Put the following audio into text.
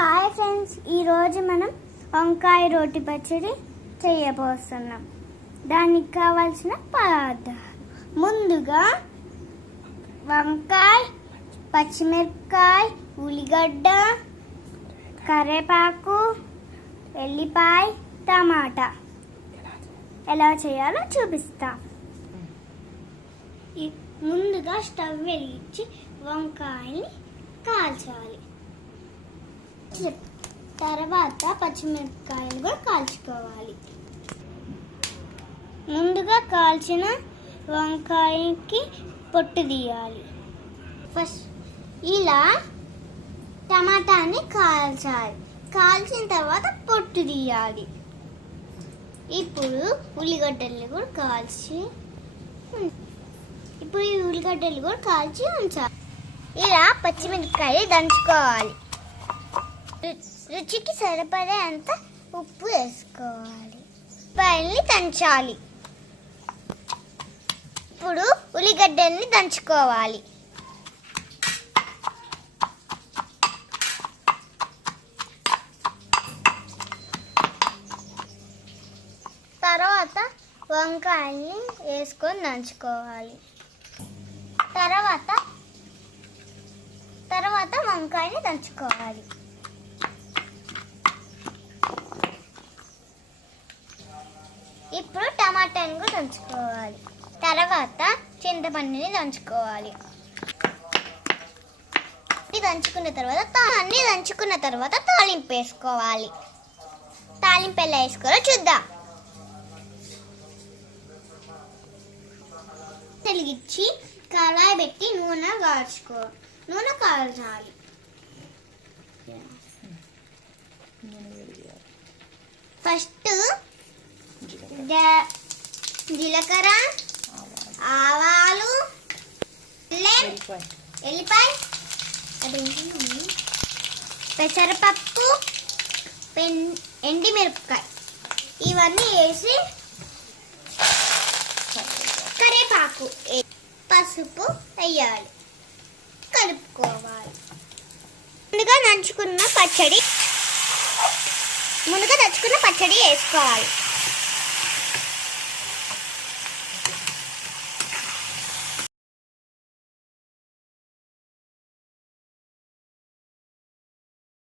Hi friends, ఈరోజు మనం వంకాయ రోటి పచ్చడి చేయబోతున్నాం. దానికి కావాల్సిన పదార్థాలు: ముందుగా వంకాయ, పచ్చిమిరపకాయ, ఉల్లిగడ్డ, కరివేపాకు, ఎల్లిపాయ, టమాటా. ఎలా చేయాలో చూపిస్తా. ముందుగా స్టవ్ వెలిగించి వంకాయని కాల్చాలి. తర్వాత పచ్చిమిరపకాయలు కూడా కాల్చుకోవాలి. ముందుగా కాల్చిన వంకాయకి పొట్టు తీయాలి. ఫస్ట్ ఇలా టమాటాని కాల్చాలి. కాల్చిన తర్వాత పొట్టు తీయాలి. ఇప్పుడు ఉల్లిగడ్డలు కూడా కాల్చి ఉంచాలి. ఇలా పచ్చిమిరపకాయలు దంచుకోవాలి. రుచికి సరిపడేంత ఉప్పు వేసుకోవాలి. ఉల్లిపాయల్ని దంచాలి. ఇప్పుడు ఉల్లిగడ్డల్ని దంచుకోవాలి. తర్వాత వంకాయల్ని వేసుకొని దంచుకోవాలి. తర్వాత వంకాయని దంచుకోవాలి. ఇప్పుడు టమాటాని కూడా దంచుకోవాలి. తర్వాత చింతపండుని దంచుకోవాలి. దంచుకున్న తర్వాత తాలింపు వేసుకోవాలి. తాలింపు ఎలా వేసుకోవాలో చూద్దాం. వెలిగించి కళాయి పెట్టి నూనె కాల్చాలి. ఫస్ట్ జీలకర్ర, ఆవాలు, ఎల్లిపాయ, పెసరపప్పు, ఎండిమిరపకాయ ఇవన్నీ వేసి కరివేపాకు, పసుపు వేయాలి. కలుపుకోవాలి. ముందుగా దంచుకున్న పచ్చడి వేసుకోవాలి.